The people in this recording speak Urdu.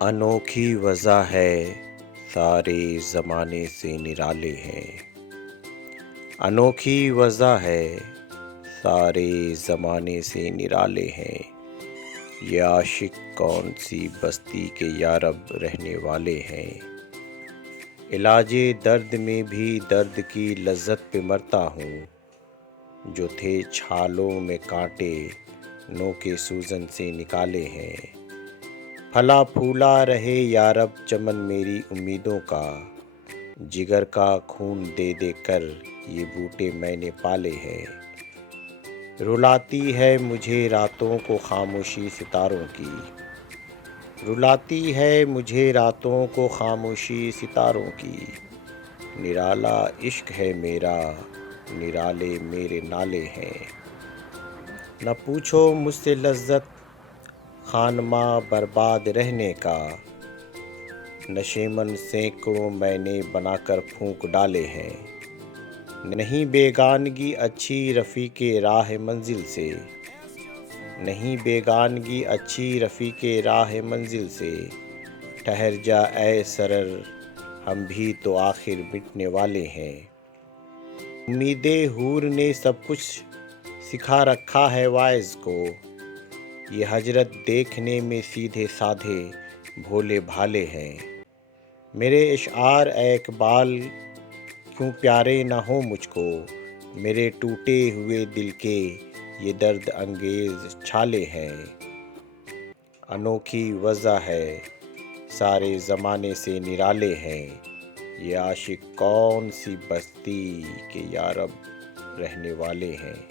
انوکھی وضع ہے سارے زمانے سے نرالے ہیں۔ انوکھی وضع ہے سارے زمانے سے نرالے ہیں۔ یہ عاشق کون سی بستی کے یارب رہنے والے ہیں۔ علاج درد میں بھی درد کی لذت پہ مرتا ہوں۔ جو تھے چھالوں میں کانٹے نوکے سوزن سے نکالے ہیں۔ پھلا پھولا رہے یارب چمن میری امیدوں کا۔ جگر کا خون دے دے کر یہ بوٹے میں نے پالے ہیں۔ رلاتی ہے مجھے راتوں کو خاموشی ستاروں کی۔ رلاتی ہے مجھے راتوں کو خاموشی ستاروں کی۔ نرالا عشق ہے میرا نرالے میرے نالے ہیں۔ نہ پوچھو مجھ سے لذت خانماں برباد رہنے کا۔ نشیمن سینکڑوں میں نے بنا کر پھونک ڈالے ہیں۔ نہیں بیگانگی اچھی رفیق راہ منزل سے۔ نہیں بیگانگی اچھی رفیق راہ منزل سے۔ ٹھہر جا اے سرر ہم بھی تو آخر مٹنے والے ہیں۔ امید حور نے سب کچھ سکھا رکھا ہے واعظ کو۔ یہ ہجرت دیکھنے میں سیدھے سادھے بھولے بھالے ہیں۔ میرے اشعار اے اقبال کیوں پیارے نہ ہوں مجھ کو۔ میرے ٹوٹے ہوئے دل کے یہ درد انگیز چھالے ہیں۔ انوکھی وضع ہے سارے زمانے سے نرالے ہیں۔ یہ عاشق کون سی بستی کے یارب رہنے والے ہیں۔